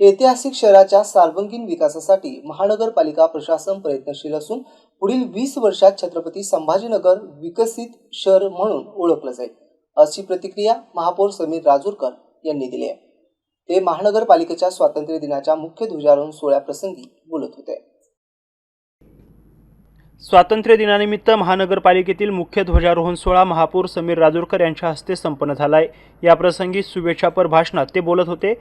ऐतिहासिक शहराच्या सर्वांगीण विकासासाठी महानगरपालिका प्रशासन प्रयत्नशील असून पुढील 20 वर्षात छत्रपती संभाजीनगर विकसित शहर म्हणून ओळखलं जाईल, अशी प्रतिक्रिया महापौर समीर राजूरकर यांनी दिली आहे। ते महानगरपालिकेच्या स्वातंत्र्य दिनाच्या मुख्य ध्वजारोहण सोहळ्याप्रसंगी बोलत होते। स्वातंत्र्य दिनानिमित्त महानगरपालिकेतील मुख्य ध्वजारोहण सोहळा महापौर समीर राजूरकर यांच्या हस्ते संपन्न झालाय। या प्रसंगी शुभेच्छापर भाषणात ते बोलत होते।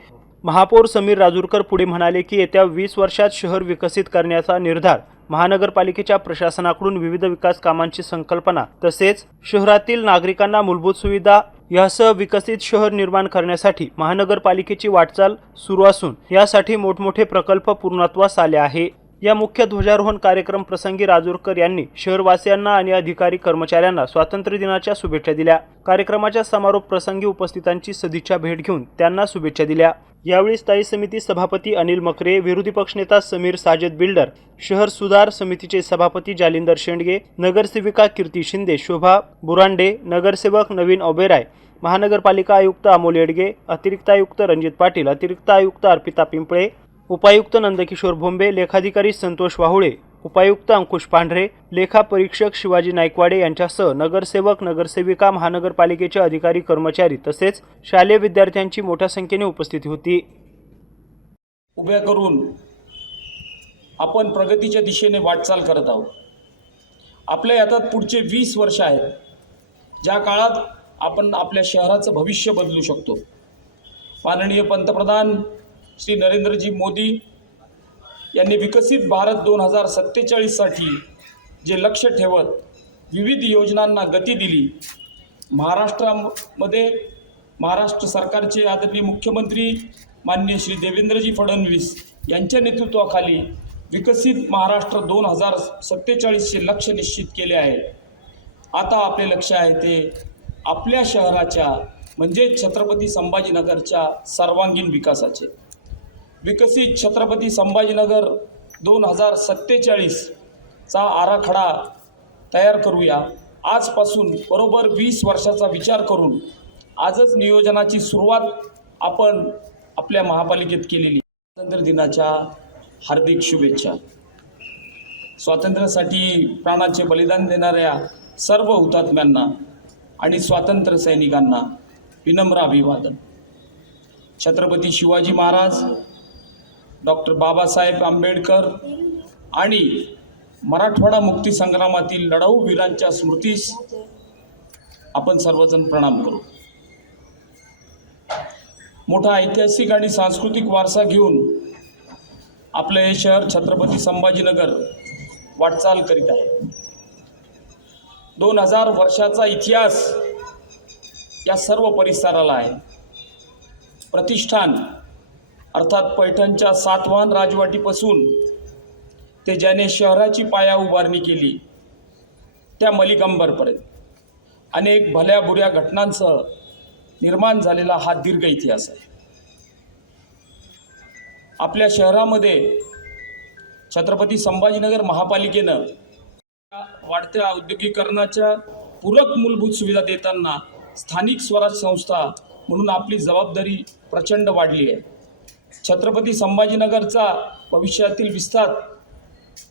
महापौर समीर राजूरकर पुढे म्हणाले की येत्या 20 वर्षात शहर विकसित करण्याचा निर्धार महानगरपालिकेच्या प्रशासनाकडून विविध विकास कामांची संकल्पना तसेच शहरातील नागरिकांना मूलभूत सुविधा यासह विकसित शहर निर्माण करण्यासाठी महानगरपालिकेची वाटचाल सुरू असून यासाठी मोठमोठे प्रकल्प पूर्णत्वास आले आहे। या मुख्य ध्वजारोहण कार्यक्रम प्रसंगी राजूरकर यांनी शहरवासियांना आणि अधिकारी कर्मचाऱ्यांना स्वातंत्र्य दिनाच्या शुभेच्छा दिल्या। कार्यक्रमाच्या समारोप प्रसंगी उपस्थितांची सदिच्छा भेट घेऊन त्यांना शुभेच्छा दिल्या। यावेळी स्थायी समिती सभापती अनिल मकरे, विरोधी पक्षनेता समीर साजद बिल्डर, शहर सुधार समितीचे सभापती जालिंदर शेंडगे, नगरसेविका कीर्ती शिंदे, शोभा बुरांडे, नगरसेवक नवीन ओबेराय, महानगरपालिका आयुक्त अमोल येडगे, अतिरिक्त आयुक्त रणजित पाटील, अतिरिक्त आयुक्त अर्पिता पिंपळे, उपायुक्त नंदकिशोर भोंबे, लेखाधिकारी संतोष वाहुळे, उपायुक्त अंकुश पांढरे, लेखा परीक्षक शिवाजी नाईकवाडे यांच्यासह नगरसेवक नगरसेविका, महानगरपालिकेचे अधिकारी कर्मचारी तसेच शालेय विद्यार्थ्यांची मोठ्या संख्येने उपस्थिती होती। उभ्या करून आपण प्रगतीच्या दिशेने वाटचाल करत आहोत। आपल्या हातात पुढचे 20 वर्ष आहेत, ज्या काळात आपण आपल्या शहराचं भविष्य बदलू शकतो। माननीय पंतप्रधान श्री नरेंद्रजी मोदी यांनी विकसित भारत 2047 साठी जे लक्ष्य ठेवत विविध योजनांना गती दिली। महाराष्ट्र सरकारचे आदरणीय मुख्यमंत्री माननीय श्री देवेंद्रजी फडणवीस यांच्या नेतृत्वाखाली विकसित महाराष्ट्र 2047 चे लक्ष्य निश्चित केले आहे। आता आपले लक्ष आहे ते आपल्या शहराच्या म्हणजे छत्रपती संभाजीनगरच्या सर्वांगीण विकासाचे। विकसित छत्रपती संभाजीनगर 2047 चा आराखडा तयार करूया। आजपासून बरोबर 20 वर्षाचा विचार करून आजच नियोजनाची सुरुवात आपण आपल्या महापालिकेत केलेली। स्वातंत्र्य दिनाच्या हार्दिक शुभेच्छा। स्वातंत्र्यासाठी प्राणाचे बलिदान देणाऱ्या सर्व हुतात्म्यांना आणि स्वातंत्र्य सैनिकांना विनम्र अभिवादन। छत्रपती शिवाजी महाराज, डॉक्टर बाबासाहेब आंबेडकर आणि मराठवाडा मुक्ती संग्रामातील लढाऊ वीरांच्या स्मृतीस आपण सर्वजण प्रणाम करू। मोठा ऐतिहासिक आणि सांस्कृतिक वारसा घेऊन आपलं हे शहर छत्रपती संभाजीनगर वाटचाल करीत आहे। 2000 वर्षाचा इतिहास या सर्व परिसराला आहे। प्रतिष्ठान अर्थात पैठणच्या सातवाहन राजवाटीपासून ते ज्याने शहराची पाया उभारणी केली त्या मलिकंबरपर्यंत अनेक भल्या बुऱ्या घटनांसह निर्माण झालेला हा दीर्घ इतिहास आहे। आपल्या शहरामध्ये छत्रपती संभाजीनगर महापालिकेनं वाढत्या औद्योगिकीकरणाच्या पूरक मूलभूत सुविधा देताना स्थानिक स्वराज्य संस्था म्हणून आपली जबाबदारी प्रचंड वाढली आहे। छत्रपती संभाजीनगरचा भविष्यातील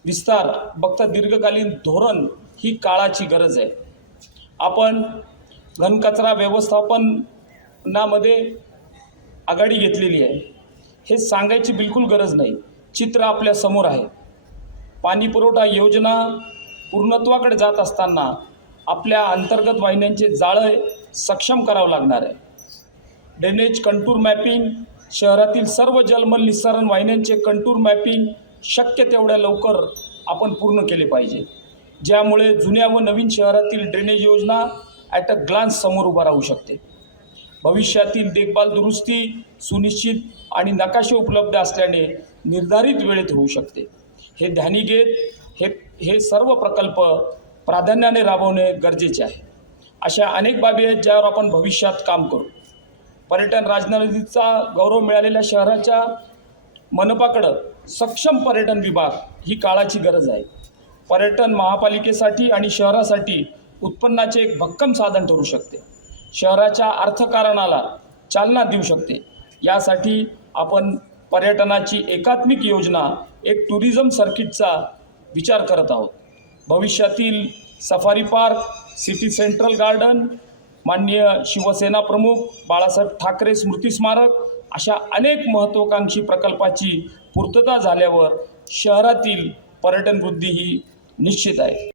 विस्तार बघता दीर्घकालीन धोरण ही काळाची गरज आहे। आपण घनकचरा व्यवस्थापनामध्ये आघाडी घेतलेली आहे, हे सांगायची बिलकुल गरज नाही। चित्र आपल्या समोर आहे। पाणी पुरवठा योजना पूर्णत्वाकडे जात असताना आपल्या अंतर्गत वाहिन्यांचे जाळे सक्षम करावं लागणार आहे। ड्रेनेज कंटूर मॅपिंग, शहरातील सर्व जलमल निस्सारण वाहिन्यांचे कंटूर मॅपिंग शक्य तेवढ्या लवकर आपण पूर्ण केले पाहिजे, ज्यामुळे जुन्या व नवीन शहरातील ड्रेनेज योजना ॲट अ ग्लान्स समोर उभा राहू शकते। भविष्यातील देखभाल दुरुस्ती सुनिश्चित आणि नकाशे उपलब्ध असल्याने निर्धारित वेळेत होऊ शकते। हे ध्यानी घेत हे सर्व प्रकल्प प्राधान्याने राबवणे गरजेचे आहे। अशा अनेक बाबी आहेत ज्यावर आपण भविष्यात काम करू। पर्यटन राजधानीचा गौरव मिळालेल्या शहराच्या मनपाकडं सक्षम पर्यटन विभाग ही काळाची गरज आहे। पर्यटन महापालिकेसाठी आणि शहरासाठी उत्पन्नाचे एक भक्कम साधन ठरू शकते, शहराच्या अर्थकारणाला चालना देऊ शकते। यासाठी आपण पर्यटनाची एकात्मिक योजना, एक टुरिझम सर्किटचा विचार करत आहोत. भविष्यातील safari park, city central garden, माननीय शिवसेना प्रमुख बाळासाहेब ठाकरे स्मृती स्मारक अशा अनेक महत्त्वाकांक्षी प्रकल्पाची पूर्तता झाल्यावर शहरातील पर्यटन वृद्धी ही निश्चित आहे.